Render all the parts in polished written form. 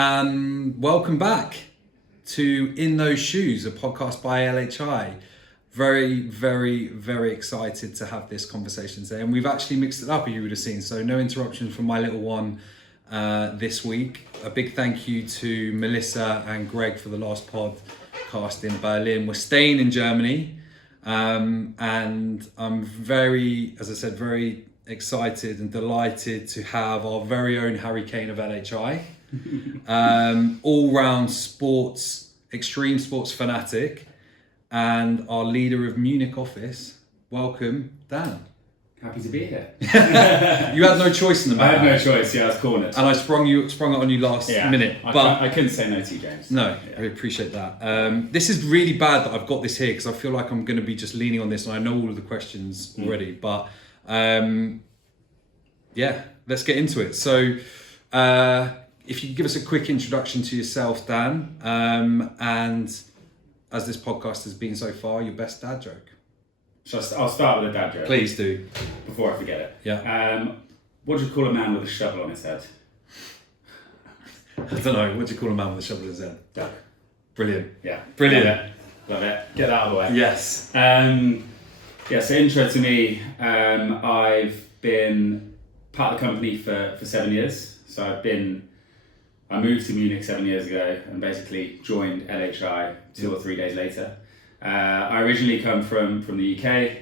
And welcome back to In Those Shoes, a podcast by LHI. Very, very, very excited to have this conversation today. And we've actually mixed it up, as you would have seen. So no interruptions from my little one this week. A big thank you to Melissa and Greg for the last podcast in Berlin. We're staying in Germany. And I'm very, as I said, very excited and delighted to have our very own Harry Kane of LHI. All-round sports, extreme sports fanatic, and our leader of Munich office. Welcome, Dan. Happy to be here. You had no choice in the matter. I had no choice. Yeah, I was cornered. And I sprung it on you last minute. I couldn't say no to you, James. No, I appreciate that. This is really bad that I've got this here because I feel like I'm going to be just leaning on this, and I know all of the questions already. But let's get into it. So, if you could give us a quick introduction to yourself, Dan, and as this podcast has been so far, your best dad joke. So I'll start with a dad joke. Please do. Before I forget it. Yeah. What do you call a man with a shovel on his head? I don't know. What do you call a man with a shovel in his head? Duck. Brilliant. Yeah. Brilliant. Love it. Get that out of the way. Yes. So intro to me. I've been part of the company for 7 years. So I moved to Munich 7 years ago and basically joined LHI 2 or 3 days later. I originally come from the UK,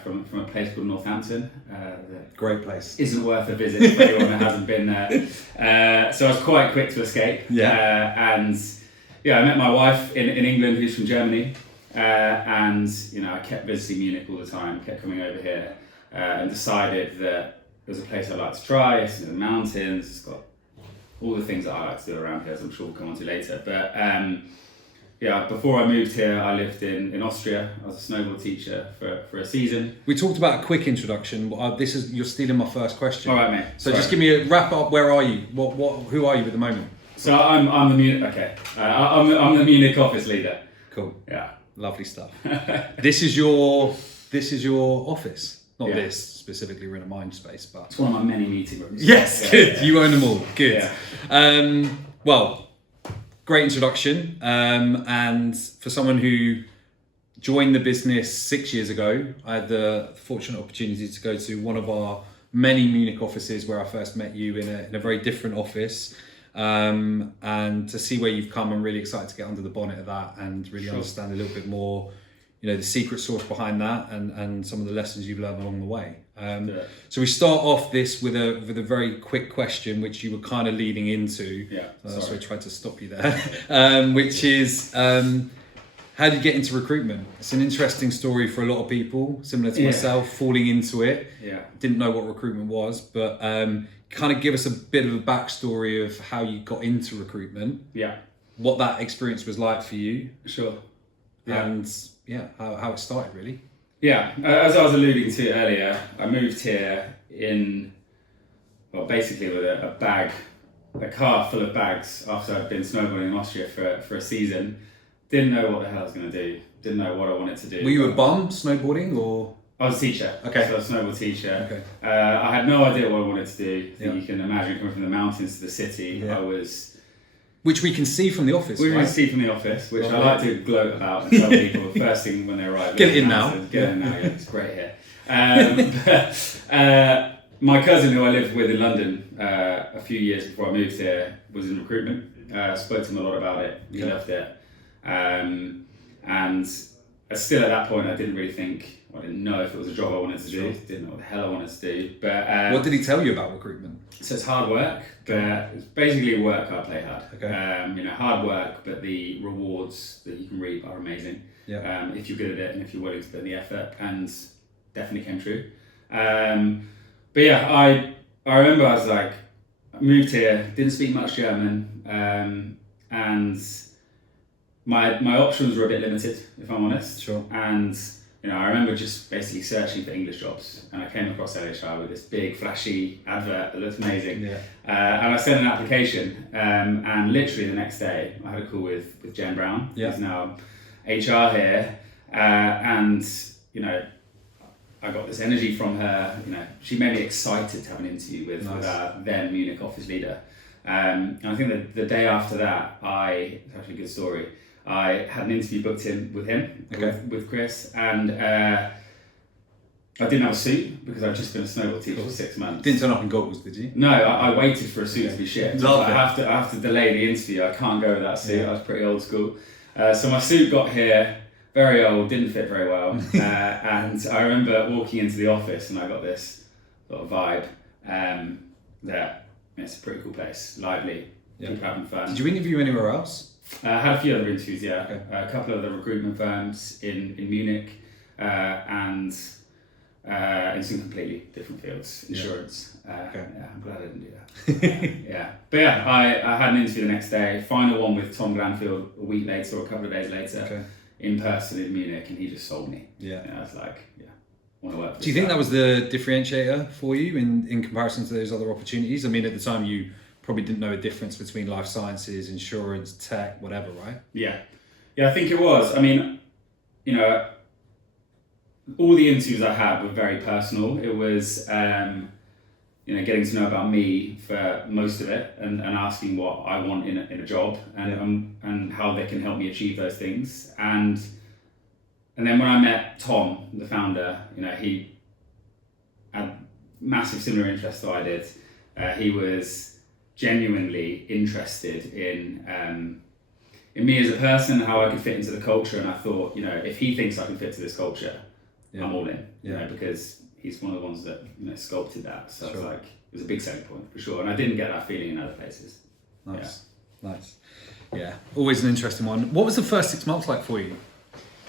from a place called Northampton. Great place. Isn't worth a visit for anyone that hasn't been there. So I was quite quick to escape. Yeah. I met my wife in England, who's from Germany. I kept visiting Munich all the time, kept coming over here, and decided that there's a place I'd like to try. It's in the mountains, it's got all the things that I like to do around here, as I'm sure we'll come on to later. But before I moved here, I lived in Austria. I was a snowboard teacher for a season. We talked about a quick introduction. You're stealing my first question. All right, mate. So just give me a wrap up. Where are you? Who are you at the moment? So I'm the Munich. Okay. I'm the Munich office leader. Cool. Yeah. Lovely stuff. This is your office. Not this specifically. We're in a mind space, but it's one of my many meeting rooms. Yes, good. Yeah. You own them all. Good. Yeah. Great introduction. And for someone who joined the business 6 years ago, I had the fortunate opportunity to go to one of our many Munich offices where I first met you in a very different office. And to see where you've come, I'm really excited to get under the bonnet of that and really understand a little bit more, the secret sauce behind that and some of the lessons you've learned along the way. So we start off this with a very quick question, which you were kind of leading into. Yeah. So I tried to stop you there, which is, how did you get into recruitment? It's an interesting story for a lot of people, similar to myself, falling into it. Yeah. Didn't know what recruitment was, but kind of give us a bit of a backstory of how you got into recruitment. Yeah. What that experience was like for you. Sure. Yeah. And how it started really. Yeah, as I was alluding to earlier, I moved here basically with a car full of bags after I'd been snowboarding in Austria for a season. Didn't know what the hell I was going to do. Didn't know what I wanted to do. Were you a bum snowboarding or? I was a teacher. Okay. So I was a snowboard teacher. Okay. I had no idea what I wanted to do. I think you can imagine coming from the mountains to the city. Yeah. Which we can see from the office, We right? can see from the office, which I like to gloat about and tell people the first thing when they arrive. Get it in now. Get in now, yeah, it's great here. My cousin, who I lived with in London a few years before I moved here, was in recruitment. Spoke to him a lot about it. He loved it. And still at that point, I didn't know if it was a job I wanted to do. Didn't know what the hell I wanted to do. But what did he tell you about recruitment? So it's hard work, but it's basically work hard, play hard. Okay. Hard work, but the rewards that you can reap are amazing. Yeah. If you're good at it and if you're willing to put in the effort, and definitely came true. I remember I was like, I moved here, didn't speak much German, and my options were a bit limited, if I'm honest. Sure. And I remember just basically searching for English jobs, and I came across LHI with this big flashy advert that looked amazing. Yeah. And I sent an application, and literally the next day I had a call with Jen Brown, who's now HR here, and I got this energy from her. She made me excited to have an interview with our then Munich office leader. And I think that the day after that, it's actually a good story. I had an interview booked in with him, with Chris, and I didn't have a suit because I'd just been a snowboard teacher for 6 months. Didn't turn up in goggles, did you? No, I waited for a suit to be shipped. I have to delay the interview. I can't go with that suit. I was pretty old school. So my suit got here, very old, didn't fit very well. And I remember walking into the office and I got this sort of vibe that it's a pretty cool place, lively, people having fun. Did you interview anywhere else? I had a few other interviews, yeah. Okay. A couple of the recruitment firms in Munich and in some completely different fields, insurance. Okay. Yeah, I'm glad I didn't do that. But yeah, I had an interview the next day, final one with Tom Glanfield a week later or a couple of days later, in person in Munich, and he just sold me. Yeah. And I was like, I want to work for Do you think that was the differentiator for you in comparison to those other opportunities? I mean, at the time you probably didn't know a difference between life sciences, insurance, tech, whatever, right? Yeah, I think it was. I mean, you know, all the interviews I had were very personal. It was, you know, getting to know about me for most of it, and asking what I want in a job, and how they can help me achieve those things. And then when I met Tom, the founder, you know, he had massive similar interests to I did. He was genuinely interested in me as a person, how I could fit into the culture, and I thought, you know, if he thinks I can fit to this culture, I'm all in, you know, because he's one of the ones that, you know, sculpted that. So I was like, it was a big selling point for sure, and I didn't get that feeling in other places. Nice. Yeah, always an interesting one. What was the first 6 months like for you?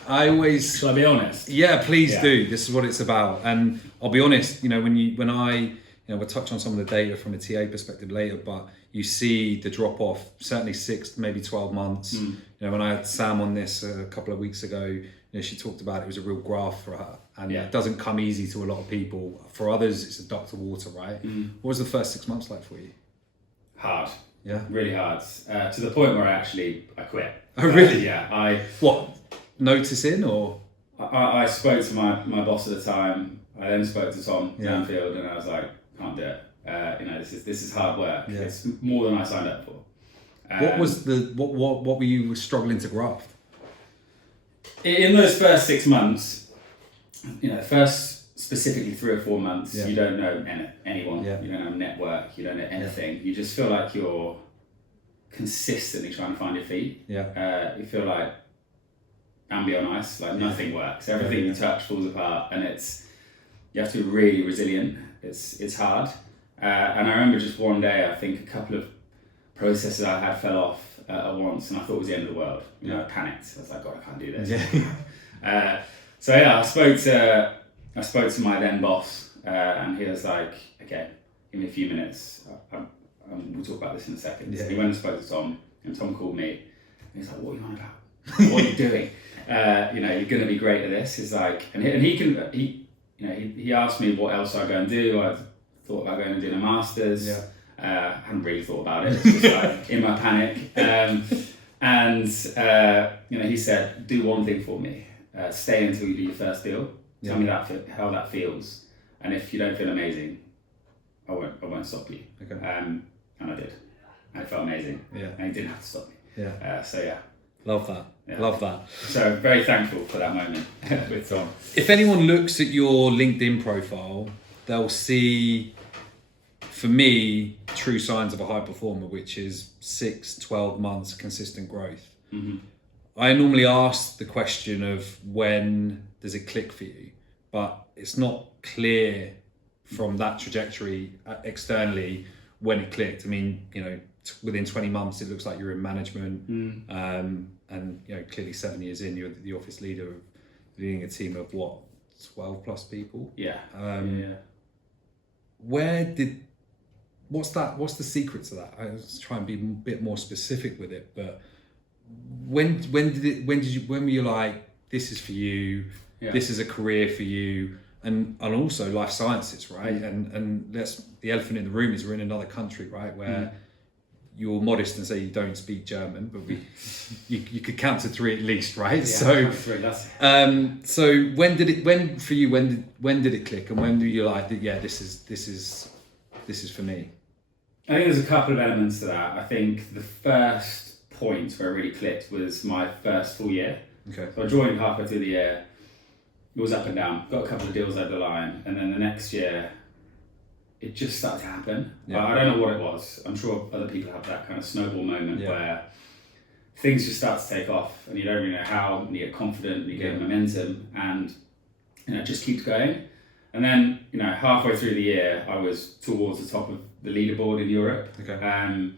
Shall I be honest? Yeah, please do. This is what it's about. And I'll be honest, you know, we'll touch on some of the data from a TA perspective later, but you see the drop off, certainly 6, maybe 12 months. You know, when I had Sam on this a couple of weeks ago, you know, she talked about it was a real graph for her, and it doesn't come easy to a lot of people. For others, it's a duck to water, right? What was the first 6 months like for you? Hard. Yeah. Really hard. To the point where I quit. Oh, really? Yeah. What? Noticing or? I spoke to my boss at the time. I then spoke to Tom Glanfield, and I was like, can't do it. You know, this is hard work. Yeah. It's more than I signed up for. What was what were you struggling to graft? In those first 6 months, you know, first specifically 3 or 4 months, you don't know anyone. You don't have a network. You don't know anything. You just feel like you're consistently trying to find your feet. You feel like Ambi on ice, like nothing works. Everything you touch falls apart, and you have to be really resilient. It's hard. And I remember just one day, I think a couple of processes I had fell off at once, and I thought it was the end of the world. You know, I panicked. I was like, God, I can't do this. I spoke to my then boss, and he was like, okay, give me a few minutes. We'll talk about this in a second. So he went and spoke to Tom, and Tom called me, and he's like, what are you on about? What are you doing? You know, you're going to be great at this. He's like, and he asked me what else I'd go and do. I thought about going and doing a master's. I hadn't really thought about it. It's just like in my panic. You know, he said, do one thing for me. Stay until you do your first deal. Tell me how that feels. And if you don't feel amazing, I won't stop you. And I did. And it felt amazing. And he didn't have to stop me. Love that. Love that. So very thankful for that moment with Tom. If anyone looks at your LinkedIn profile, they'll see, for me, true signs of a high performer, which is 6, 12 months consistent growth. I normally ask the question of when does it click for you, but it's not clear from that trajectory externally when it clicked. I mean, you know, within 20 months, it looks like you're in management, and you know, clearly 7 years in, you're the office leader of leading a team of 12 plus people. What's the secret to that? I was trying to be a bit more specific with it, but when were you like, this is for you, this is a career for you, and also life sciences, right? And the elephant in the room is we're in another country, right, where you're modest and say you don't speak German, but you could count to 3 at least, right? So when did it click, and when were you like, this is for me? I think there's a couple of elements to that. I think the first point where it really clicked was my first full year. Okay. So I joined halfway through the year. It was up and down. Got a couple of deals over the line, and then the next year, it just started to happen. Yeah. I don't know what it was. I'm sure other people have that kind of snowball moment where things just start to take off, and you don't really know how. And you get confident, you get momentum, and it just keeps going. And then halfway through the year, I was towards the top of the leaderboard in Europe. Okay. And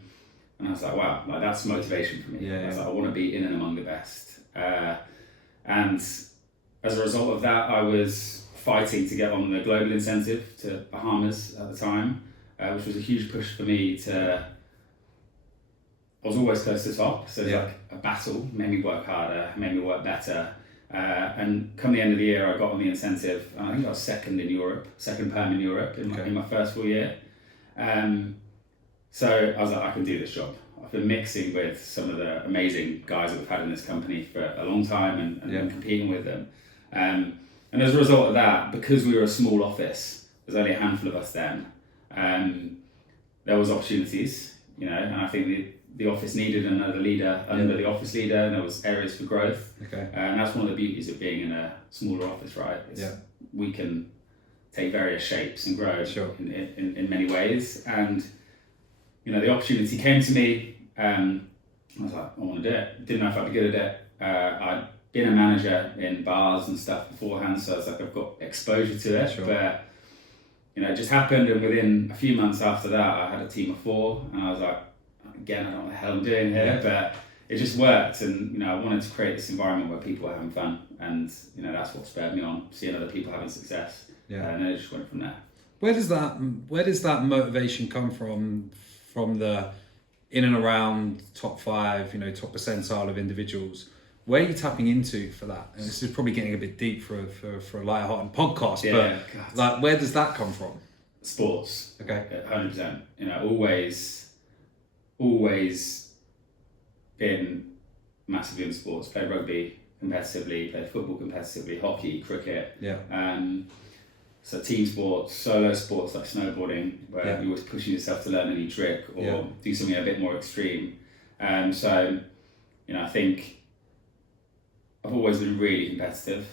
I was like, wow, like that's motivation for me. I was like, I want to be in and among the best. And as a result of that, I was fighting to get on the global incentive to Bahamas at the time, which was a huge push for me I was always close to the top, so it was like a battle, made me work harder, made me work better. And come the end of the year, I got on the incentive, and I think I was second perm in Europe in my first full year. So I was like, I can do this job. I've been mixing with some of the amazing guys that we've had in this company for a long time and competing with them. And as a result of that, because we were a small office, there's only a handful of us then, there was opportunities, and I think the office needed another leader under the office leader, and there was areas for growth. Okay. And that's one of the beauties of being in a smaller office, right? We can take various shapes and grow in many ways. And the opportunity came to me. I was like, I want to do it. Didn't know if I'd be good at it. I'd been a manager in bars and stuff beforehand, so I was like, I've got exposure to it. But it just happened, and within a few months after that, I had a team of 4, and I was like, again, I don't know what the hell I'm doing here, but it just worked. And I wanted to create this environment where people were having fun, and that's what spurred me on, seeing other people having success. And then it just went from there. Where does that motivation come from the in and around top 5, top percentile of individuals? Where are you tapping into for that? And this is probably getting a bit deep for a lighthearted podcast, but where does that come from? Sports. Okay. 100%. Always been massively in sports. Played rugby competitively, played football competitively, hockey, cricket. So team sports, solo sports like snowboarding, where you're always pushing yourself to learn a new trick or do something a bit more extreme. So I think I've always been really competitive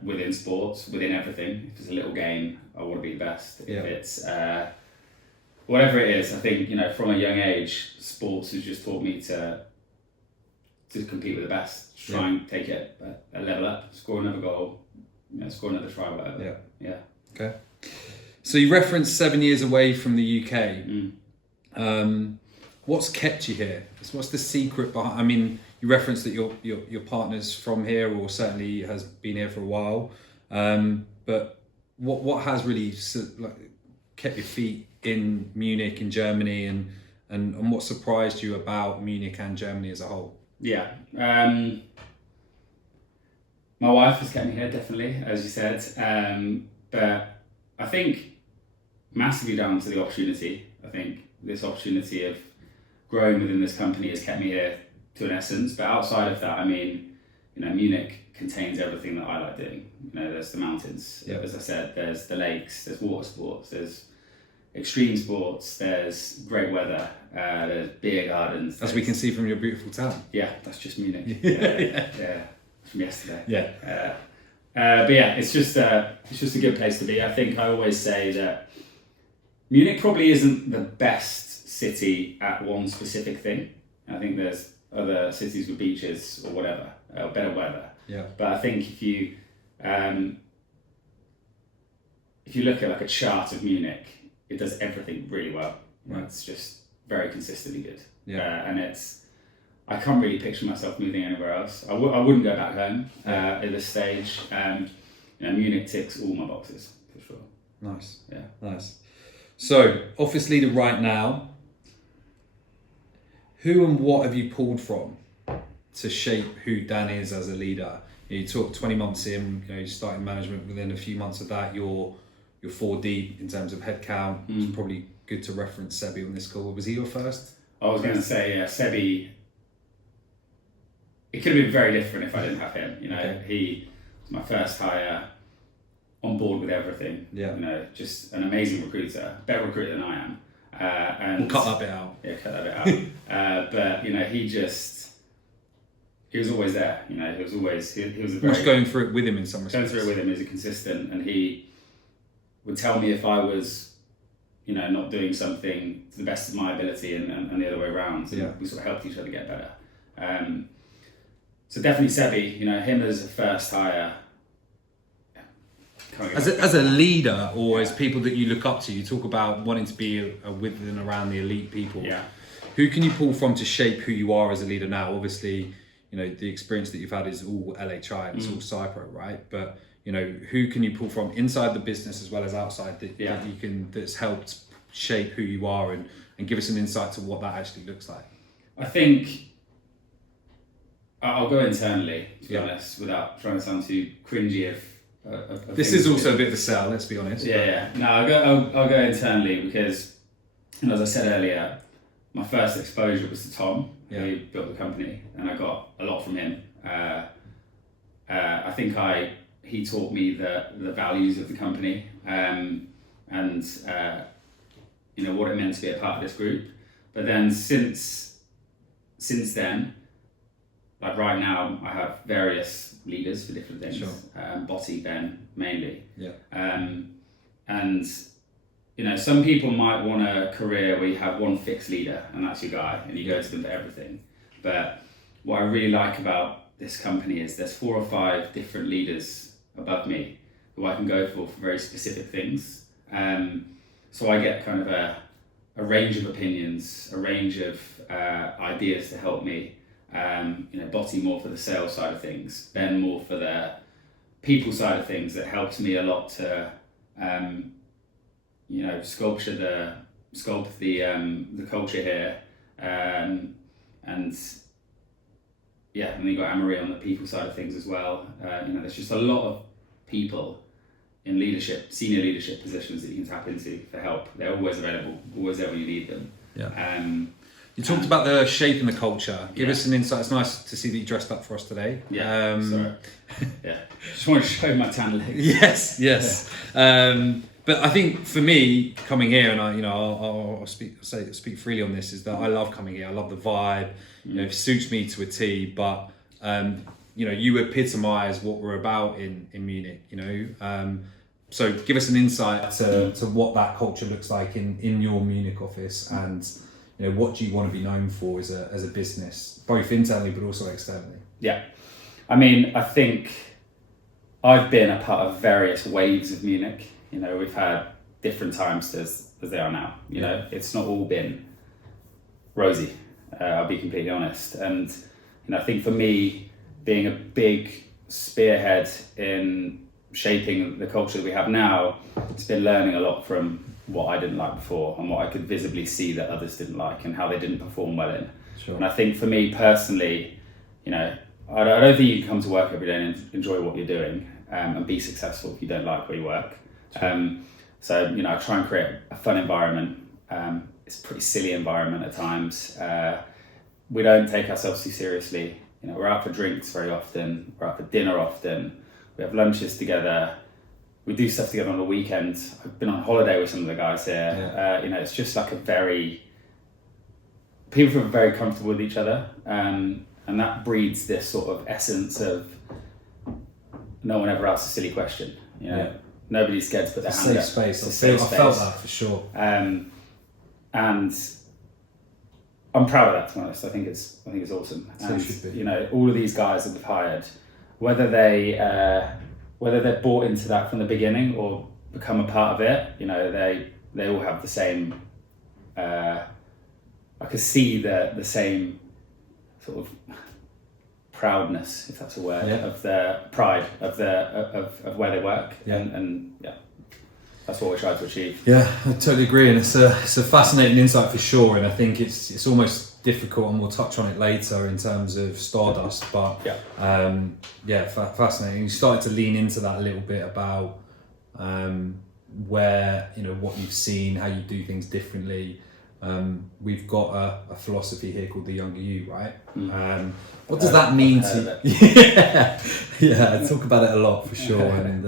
within sports, within everything. If it's a little game, I want to be the best. If it's whatever it is, I think from a young age, sports has just taught me to compete with the best, try and take it a level up, score another goal, score another try, whatever. Okay. So you referenced 7 years away from the UK. What's kept you here? What's the secret behind? I mean, you referenced that your partner's from here, or certainly has been here for a while. But what has really kept your feet in Munich, in Germany, and what surprised you about Munich and Germany as a whole? My wife has kept me here, definitely, as you said. But I think massively down to the opportunity. I think this opportunity of growing within this company has kept me here to an essence. But outside of that, I mean, Munich contains everything that I like doing. There's the mountains, as I said, there's the lakes, there's water sports, there's extreme sports, there's great weather, there's beer gardens. As we can see from your beautiful town. Yeah, that's just Munich. From yesterday. But it's just a good place to be. I think I always say that Munich probably isn't the best city at one specific thing. I think there's other cities with beaches or whatever, or better weather. But I think if you look at like a chart of Munich, it does everything really well. It's just very consistently good. And I can't really picture myself moving anywhere else. I wouldn't go back home at this stage. Munich ticks all my boxes for sure. Nice. Nice. So, office leader right now. Who and what have you pulled from to shape who Dan is as a leader? You talk 20 months in, you starting management. Within a few months of that, you're 4 deep in terms of headcount. It's probably good to reference Sebi on this call. Was he your first? I was going to say, Sebi. It could have been very different if I didn't have him. He was my first hire, on board with everything. Just an amazing recruiter, better recruiter than I am. And We'll cut that bit out. Yeah, cut that bit out. But you know, he was always there. You know, he was a very Just going through it with him in some going respects. through it with him is a consistent, and he would tell me if I was, you know, not doing something to the best of my ability, and the other way around. Yeah. We sort of helped each other get better. So definitely Sebi, you know, him as a first hire. As a leader, or as people that you look up to, you talk about wanting to be with and around the elite people. Yeah. Who can you pull from to shape who you are as a leader now? Obviously, you know, the experience that you've had is all LHI and it's all Cypro, right? But, you know, who can you pull from inside the business as well as outside that you can, that's helped shape who you are and give us an insight to what that actually looks like? I think I'll go internally, to be honest, without trying to sound too cringy of this is also a bit of a sell, let's be honest. Yeah. No, I'll go internally because, you know, as I said earlier, my first exposure was to Tom, who built the company, and I got a lot from him. I think he taught me the values of the company, and you know, what it meant to be a part of this group. But then since then, like right now, I have various leaders for different things. Sure. Botty, Ben, mainly. Yeah. And you know, some people might want a career where you have one fixed leader and that's your guy, and you go to them for everything. But what I really like about this company is there's 4 or 5 different leaders above me who I can go for very specific things. So I get kind of a range of opinions, a range of ideas to help me. You know, Botty more for the sales side of things, Ben more for the people side of things. That helps me a lot to, you know, sculpt the culture here, and yeah, and then you got Amory on the people side of things as well. You know, there's just a lot of people in leadership, senior leadership positions that you can tap into for help. They're always available, always there when you need them. Yeah. You talked about the shape and the culture. Give us an insight. It's nice to see that you dressed up for us today. Yeah. Sorry. Yeah. Just wanted to show my tan legs. Yes. But I think for me, coming here, and I'll speak freely on this, is that I love coming here. I love the vibe. You know, it suits me to a T. But you know, you epitomise what we're about in Munich. You know, so give us an insight to what that culture looks like in your Munich office, and you know, what do you want to be known for as a business, both internally but also externally? Yeah, I mean, I think I've been a part of various waves of Munich. You know, we've had different times as they are now. You know, it's not all been rosy. I'll be completely honest. And you know, I think for me, being a big spearhead in shaping the culture that we have now, it's been learning a lot from what I didn't like before and what I could visibly see that others didn't like and how they didn't perform well in. Sure. And I think for me personally, you know, I don't think you can come to work every day and enjoy what you're doing and be successful if you don't like where you work. Sure. So, you know, I try and create a fun environment. It's a pretty silly environment at times. We don't take ourselves too seriously. You know, we're out for drinks very often. We're out for dinner often. We have lunches together. We do stuff together on the weekend. I've been on holiday with some of the guys here. Yeah. You know, it's just like people feel very comfortable with each other. And that breeds this sort of essence of no one ever asks a silly question. You know, nobody's scared to put their hand up. It's a safe space. I felt that for sure. And I'm proud of that, to be honest. I think it's awesome. So it should be. You know, all of these guys that we've hired, whether they're bought into that from the beginning or become a part of it, you know, they all have the same. I could see the same sort of proudness, if that's a word, of their pride of where they work, and that's what we try to achieve. Yeah, I totally agree, and it's a fascinating insight for sure. And I think it's almost difficult, and we'll touch on it later in terms of Stardust. But fascinating. You started to lean into that a little bit about where, you know, what you've seen, how you do things differently. We've got a philosophy here called the younger you, right? What does that mean to you? Yeah, I talk about it a lot for sure. And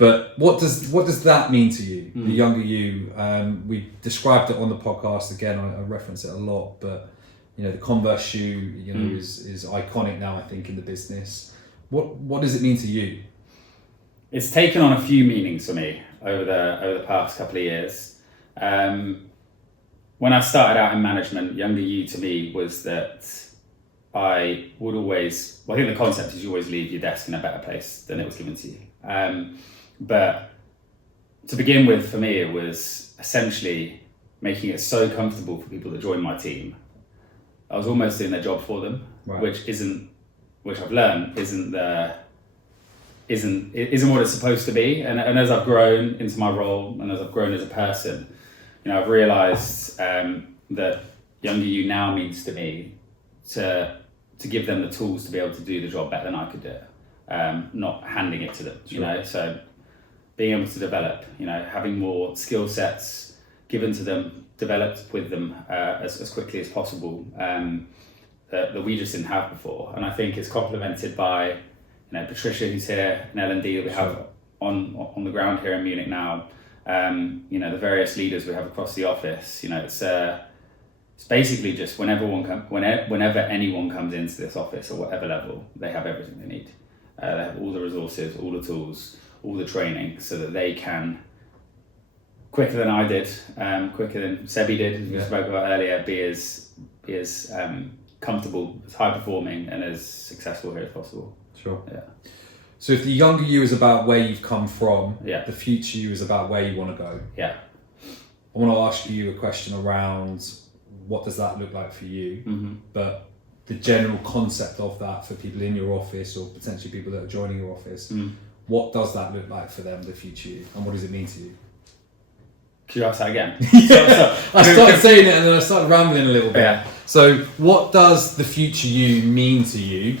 But what does that mean to you, the younger you? We described it on the podcast again. I reference it a lot, but the Converse shoe, is iconic now. I think in the business. What does it mean to you? It's taken on a few meanings for me over the past couple of years. When I started out in management, younger you to me was that I would always. Well, I think the concept is you always leave your desk in a better place than it was given to you. But to begin with, for me, it was essentially making it so comfortable for people that join my team. I was almost doing their job for them, right. which I've learned isn't what it's supposed to be. And as I've grown into my role and as I've grown as a person, I've realised that younger you now means to me to give them the tools to be able to do the job better than I could do it. Not handing it to them, sure. So being able to develop, having more skill sets given to them, developed with them as quickly as possible that we just didn't have before. And I think it's complemented by, Patricia, who's here in L&D that we have on the ground here in Munich now. The various leaders we have across the office. It's basically just whenever anyone comes into this office at whatever level, they have everything they need. They have all the resources, all the tools, all the training, so that they can, quicker than I did, quicker than Sebi did, as we spoke about earlier, be as comfortable, as high performing, and as successful here as possible. Sure. Yeah. So if the younger you is about where you've come from, yeah. the future you is about where you want to go. Yeah. I want to ask you a question around what does that look like for you, but the general concept of that for people in your office or potentially people that are joining your office, what does that look like for them, the future you, and what does it mean to you? Could you ask that again? I started saying it and then I started rambling a little bit. Yeah. So what does the future you mean to you?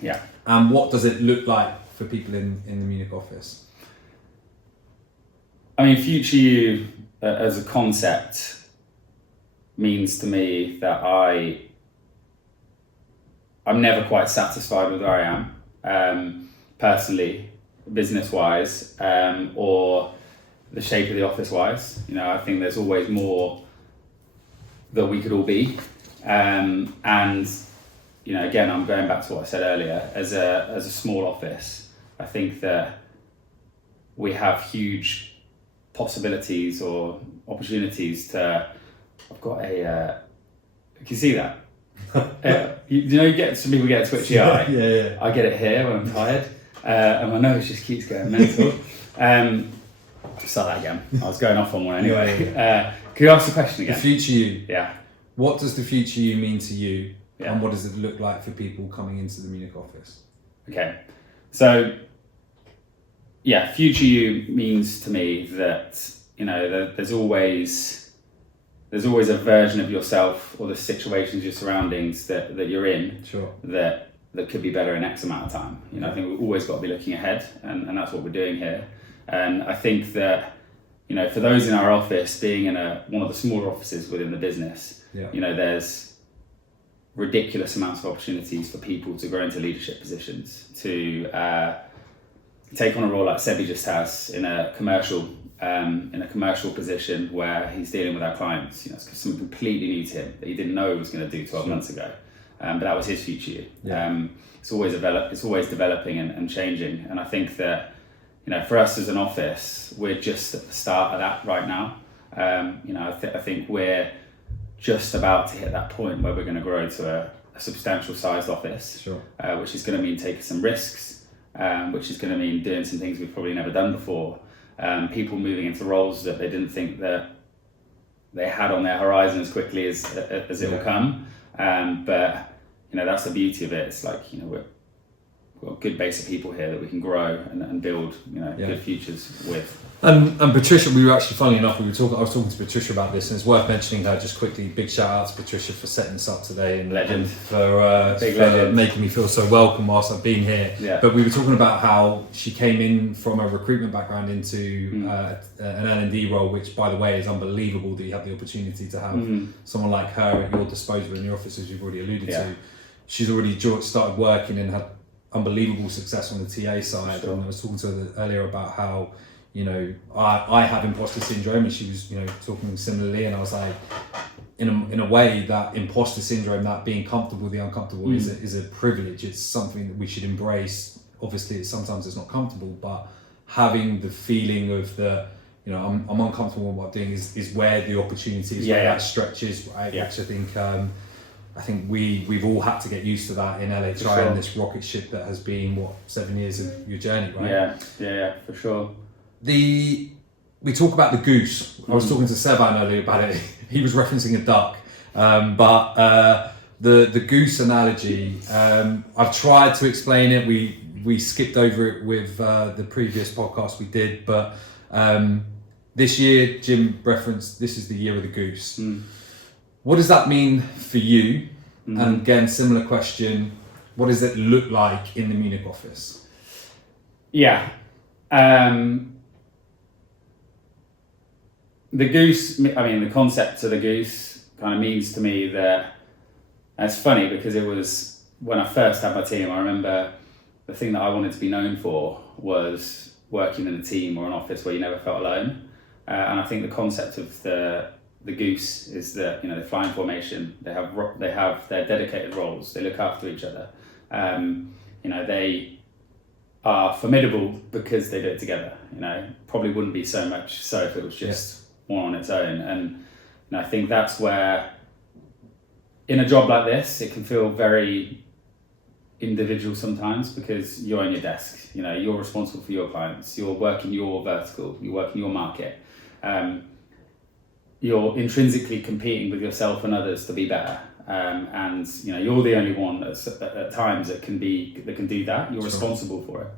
Yeah. And what does it look like for people in the Munich office? I mean, future you as a concept means to me that I'm never quite satisfied with where I am, personally, business-wise, or the shape of the office-wise. I think there's always more that we could all be. And, again, I'm going back to what I said earlier. As a small office, I think that we have huge possibilities or opportunities to. I've got a. Can you see that? You get some people get a twitchy eye. Yeah. I get it here when I'm tired, and my nose just keeps going mental. Start that again. I was going off on one anyway. Can you ask the question again? The future you. Yeah. What does the future you mean to you, yeah. and what does it look like for people coming into the Munich office? Okay, so future you means to me that there's always a version of yourself or the situations, your surroundings that you're in, sure. that could be better in X amount of time. I think we've always got to be looking ahead, and that's what we're doing here. And I think that for those in our office, being in one of the smaller offices within the business, there's ridiculous amounts of opportunities for people to grow into leadership positions, to take on a role like Sebi just has in a commercial position where he's dealing with our clients. It's something completely new to him that he didn't know he was going to do 12 months ago, but that was his future. It's always developing and changing, and I think that for us as an office, we're just at the start of that right now. I think we're just about to hit that point where we're going to grow to a substantial sized office, sure. Which is going to mean taking some risks, which is going to mean doing some things we've probably never done before. People moving into roles that they didn't think that they had on their horizon as quickly as it will come. But that's the beauty of it. It's like we've got a good base of people here that we can grow and build good futures with. And Patricia, we were actually, funnily enough, I was talking to Patricia about this, and it's worth mentioning her just quickly. Big shout out to Patricia for setting this up today and legend. for making me feel so welcome whilst I've been here. Yeah. But we were talking about how she came in from a recruitment background into an L&D role, which, by the way, is unbelievable that you have the opportunity to have someone like her at your disposal in your office, as you've already alluded to. She's already started working and had unbelievable success on the TA side. Sure. And I was talking to her earlier about how, I have imposter syndrome, and she was, talking similarly, and I was like, in a way, that imposter syndrome, that being comfortable with the uncomfortable is a privilege. It's something that we should embrace. Obviously, sometimes it's not comfortable, but having the feeling of I'm uncomfortable with what I'm doing is where the opportunity is, where that stretches, right? Yeah. Which I think we've all had to get used to that in LHI and this rocket ship that has been 7 years of your journey, right? Yeah, for sure. We talk about the goose. I was talking to Sevan earlier about it. He was referencing a duck, but the goose analogy. I've tried to explain it. We skipped over it with the previous podcast we did, but this year Jim referenced this is the year of the goose. What does that mean for you? And again, similar question. What does it look like in the Munich office? Yeah. The goose, the concept of the goose kind of means to me that, it's funny because it was when I first had my team, I remember the thing that I wanted to be known for was working in a team or an office where you never felt alone. And I think the concept of the goose is that, they fly in formation, they have their dedicated roles, they look after each other. They are formidable because they do it together. Probably wouldn't be so much so if it was just one on its own. And I think that's where, in a job like this, it can feel very individual sometimes because you're on your desk. You're responsible for your clients. You're working your vertical. You work in your market. You're intrinsically competing with yourself and others to be better. And you're the only one at times that can do that. You're responsible for it.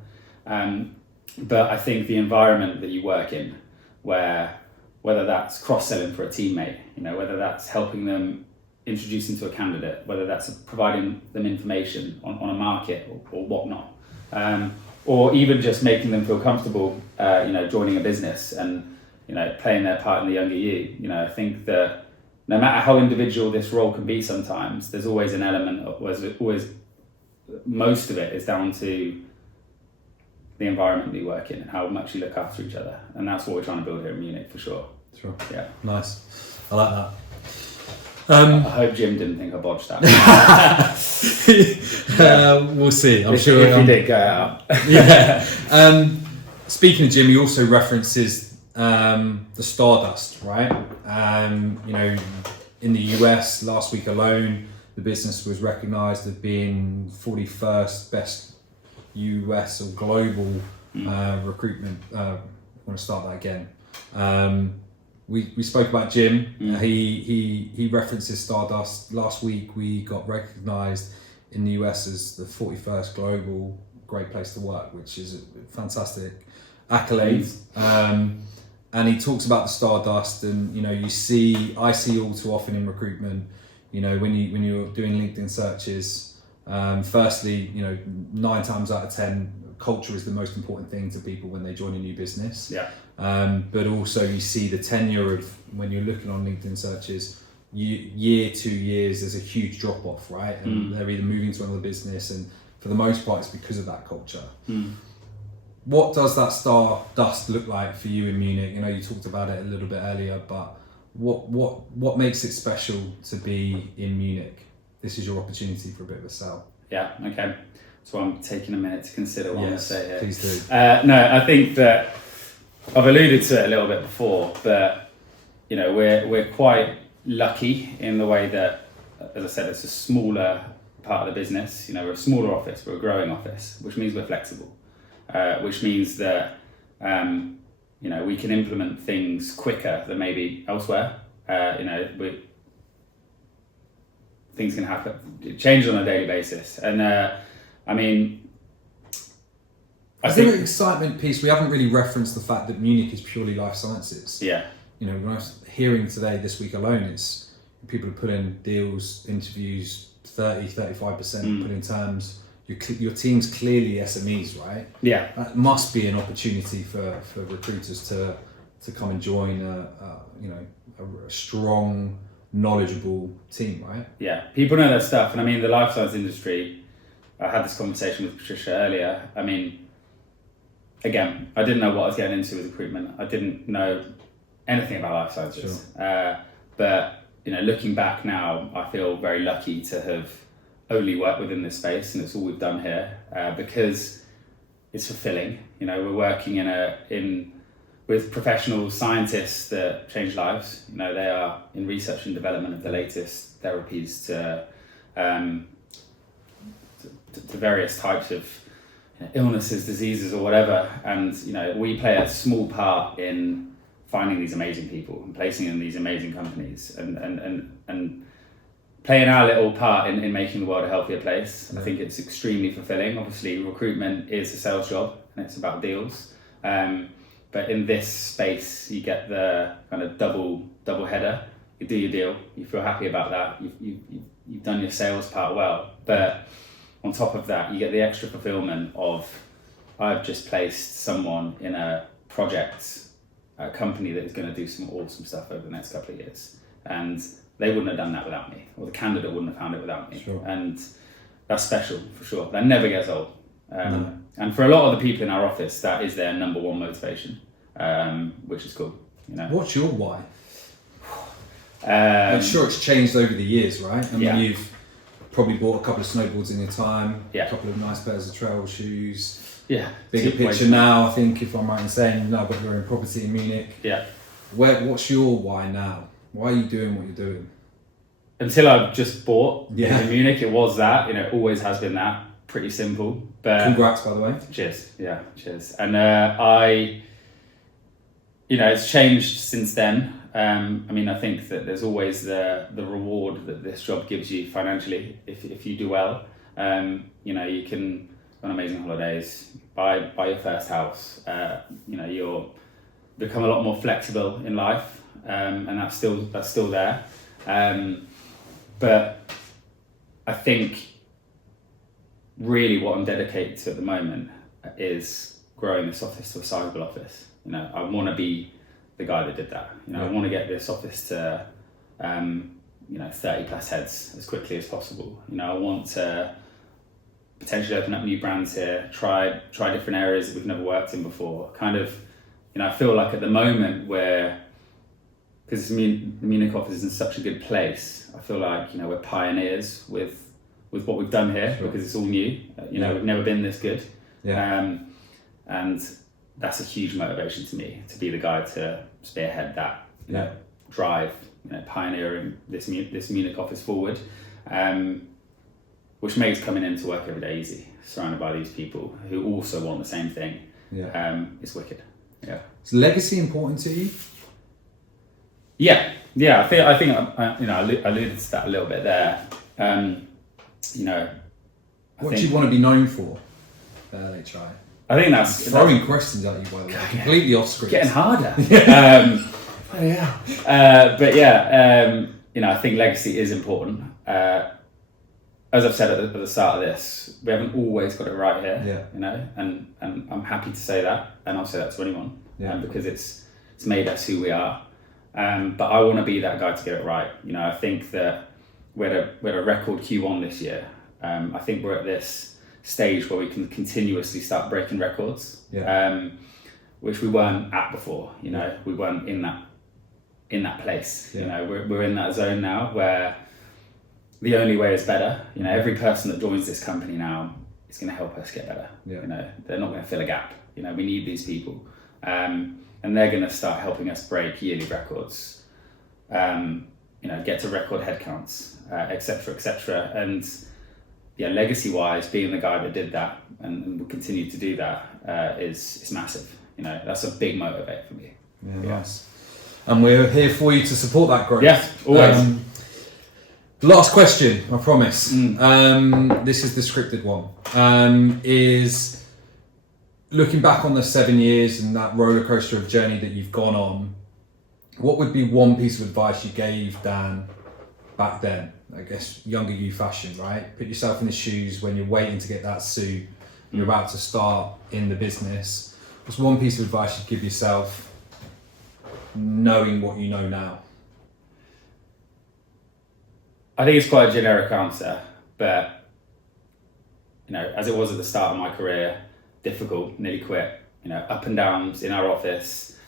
But I think the environment that you work in, whether that's cross-selling for a teammate, whether that's helping them introduce them to a candidate, whether that's providing them information on a market or whatnot, or even just making them feel comfortable, joining a business and playing their part in the younger you. I think that no matter how individual this role can be, sometimes there's always an element of most of it is down to the environment we work in and how much you look after each other, and that's what we're trying to build here in Munich for sure. Sure. Yeah. Nice. I like that. I hope Jim didn't think I botched that. We'll see. I'm sure. If he did, go out. Yeah. Speaking of Jim, he also references the Stardust, right? In the US last week alone, the business was recognised as being 41st best US or global recruitment. I want to start that again. We spoke about Jim. He references Stardust. Last week we got recognised in the US as the 41st global great place to work, which is a fantastic accolade. And he talks about the Stardust, and I see all too often in recruitment, when you're doing LinkedIn searches, firstly, 9 times out of 10, culture is the most important thing to people when they join a new business. Yeah. But also you see the tenure of when you're looking on LinkedIn searches, year, 2 years, there's a huge drop off, right? And they're either moving to another business, and for the most part, it's because of that culture. What does that Stardust look like for you in Munich? You talked about it a little bit earlier, but what makes it special to be in Munich? This is your opportunity for a bit of a sell. Yeah. Okay. So I'm taking a minute to consider what I'm going to say here. Please do. No, I think that I've alluded to it a little bit before, but we're quite lucky in the way that, as I said, it's a smaller part of the business. We're a smaller office, we're a growing office, which means we're flexible, which means that we can implement things quicker than maybe elsewhere. Things can happen, change on a daily basis, and I think the excitement piece, we haven't really referenced the fact that Munich is purely life sciences. Yeah. When I was hearing today, this week alone, it's people are putting deals, interviews, 35% put in terms. Your team's clearly SMEs, right? Yeah. That must be an opportunity for recruiters to come and join a strong, knowledgeable team, right? Yeah. People know their stuff, and the life science industry I had this conversation with Patricia earlier. I mean, again, I didn't know what I was getting into with recruitment. I didn't know anything about life sciences. Sure. But looking back now, I feel very lucky to have only worked within this space, and it's all we've done here because it's fulfilling. We're working with professional scientists that change lives. They are in research and development of the latest therapies to various types of illnesses, diseases, or whatever. And we play a small part in finding these amazing people and placing in these amazing companies and playing our little part in making the world a healthier place. I think it's extremely fulfilling. Obviously, recruitment is a sales job and it's about deals. But in this space, you get the kind of double header. You do your deal, you feel happy about that, you've done your sales part well. But on top of that, you get the extra fulfillment of, I've just placed someone in a project, a company that is going to do some awesome stuff over the next couple of years. And they wouldn't have done that without me, or the candidate wouldn't have found it without me. Sure. And that's special for sure. That never gets old. No. And for a lot of the people in our office, that is their number one motivation, which is cool. What's your why? I'm sure it's changed over the years, right? I mean, you've probably bought a couple of snowboards in your time, a couple of nice pairs of trail shoes. Yeah. Bigger picture now, I think, if I'm right in saying, now but you're in property in Munich. Yeah. What's your why now? Why are you doing what you're doing? Until I've just bought in Munich, it was that. Always has been that. Pretty simple. But congrats, by the way. Cheers. Yeah, cheers. And it's changed since then. I think that there's always the reward that this job gives you financially if you do well. You can go on amazing holidays, buy your first house. You'll become a lot more flexible in life, and that's still there. But I think really what I'm dedicated to at the moment is growing this office to a sizable office. I want to be the guy that did that. I want to get this office to 30 plus heads as quickly as possible. I want to potentially open up new brands here, try different areas that we've never worked in before. I feel like at the moment because the Munich office is in such a good place, I feel like we're pioneers with what we've done here. Sure. Because it's all new. We've never been this good. And that's a huge motivation to me, to be the guy to spearhead that, drive, pioneering this Munich office forward, which makes coming into work every day easy, surrounded by these people who also want the same thing. It's wicked. Yeah. Is legacy important to you? Yeah. I think I alluded to that a little bit there. What do you want to be known for at LHI? I think that's throwing questions at you, by the way, completely off script. Getting harder. I think legacy is important. As I've said at the start of this, we haven't always got it right here. And I'm happy to say that, and I'll say that to anyone, because it's made us who we are. But I want to be that guy to get it right. I think that we had a record Q1 this year. I think we're at this stage where we can continuously start breaking records, which we weren't at before. We weren't in that place. We're in that zone now where the only way is better. Every person that joins this company now is going to help us get better. They're not going to fill a gap. We need these people, and they're going to start helping us break yearly records. Get to record headcounts, etc. And legacy-wise, being the guy that did that and will continue to do that is massive. That's a big motivator for me. Nice. And we're here for you to support that growth. Yeah, always. Last question, I promise. This is the scripted one. Is looking back on the 7 years and that rollercoaster of journey that you've gone on, what would be one piece of advice you gave Dan back then? I guess younger you fashion, right? Put yourself in his shoes when you're waiting to get that suit and you're about to start in the business. What's one piece of advice you'd give yourself knowing what you know now? I think it's quite a generic answer, but as it was at the start of my career, difficult, nearly quit, up and downs in our office,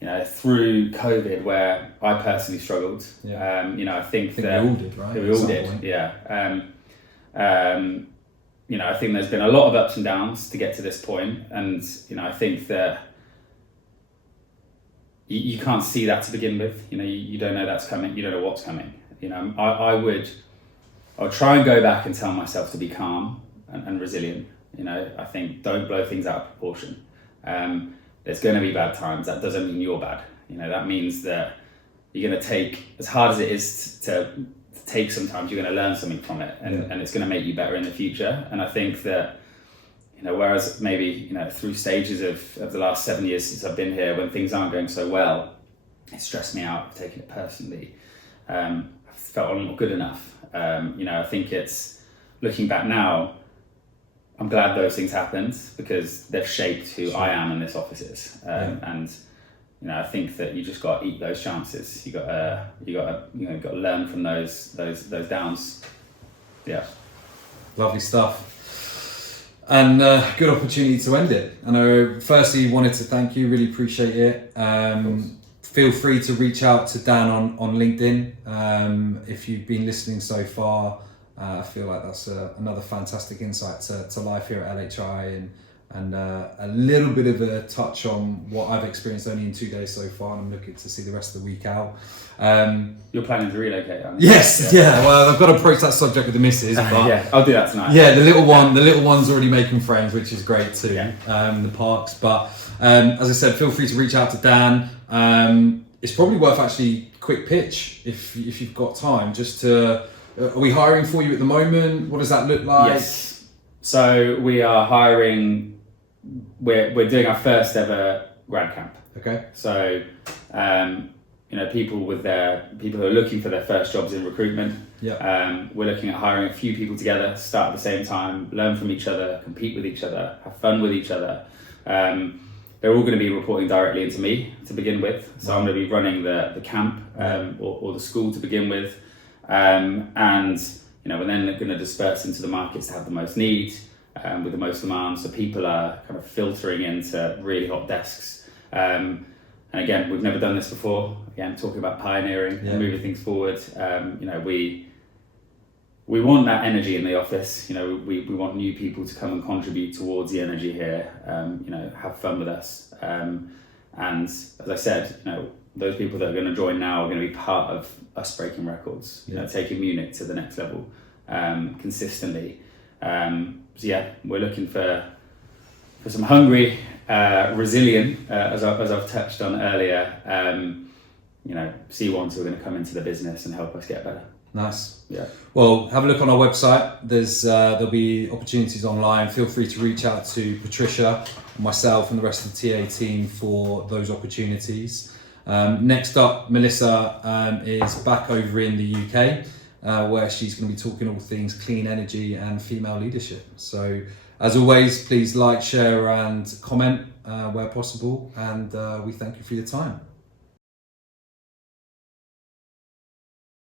through COVID where I personally struggled. Yeah. I think we that all did, right? we all did, yeah. I think there's been a lot of ups and downs to get to this point, and I think that you can't see that to begin with. You don't know that's coming. You don't know what's coming. I would try and go back and tell myself to be calm and resilient. I think don't blow things out of proportion. There's going to be bad times. That doesn't mean you're bad. That means that you're going to take, as hard as it is to take, sometimes you're going to learn something from it, and it's going to make you better in the future. And I think that, whereas maybe, through stages of the last 7 years since I've been here, when things aren't going so well, it stressed me out, I've taken it personally. I felt I'm not good enough. I think it's, looking back now, I'm glad those things happened because they've shaped who I am and this office is. And I think that you just got to eat those chances. You got to learn from those downs. Yeah. Lovely stuff. And good opportunity to end it. And I firstly wanted to thank you, really appreciate it. Feel free to reach out to Dan on LinkedIn. If you've been listening so far, I feel like that's another fantastic insight to life here at LHI, and a little bit of a touch on what I've experienced only in 2 days so far, and I'm looking to see the rest of the week out. You're planning to relocate, aren't you? Yes, yeah. Well, I've got to approach that subject with the missus, but yeah, I'll do that tonight. Yeah, the little one's already making friends, which is great too. Yeah. The parks, but as I said, feel free to reach out to Dan. It's probably worth actually quick pitch if you've got time, just to. Are we hiring for you at the moment? What does that look like? Yes. So we are hiring. We're doing our first ever grad camp. Okay. So, people who are looking for their first jobs in recruitment. Yeah. We're looking at hiring a few people together, start at the same time, learn from each other, compete with each other, have fun with each other. They're all going to be reporting directly into me to begin with. So I'm going to be running the camp or the school to begin with. And we're then going to disperse into the markets that have the most need, with the most demand. So people are kind of filtering into really hot desks. And again, we've never done this before. Again, talking about pioneering and moving things forward. We want that energy in the office. We want new people to come and contribute towards the energy here. Have fun with us. And as I said, those people that are going to join now are going to be part of us breaking records. Taking Munich to the next level consistently. We're looking for some hungry, resilient, as I've touched on earlier. C1s who are going to come into the business and help us get better. Nice. Yeah. Well, have a look on our website. There'll be opportunities online. Feel free to reach out to Patricia, myself, and the rest of the TA team for those opportunities. Next up, Melissa is back over in the UK, where she's going to be talking all things clean energy and female leadership. So, as always, please like, share, and comment where possible. And we thank you for your time.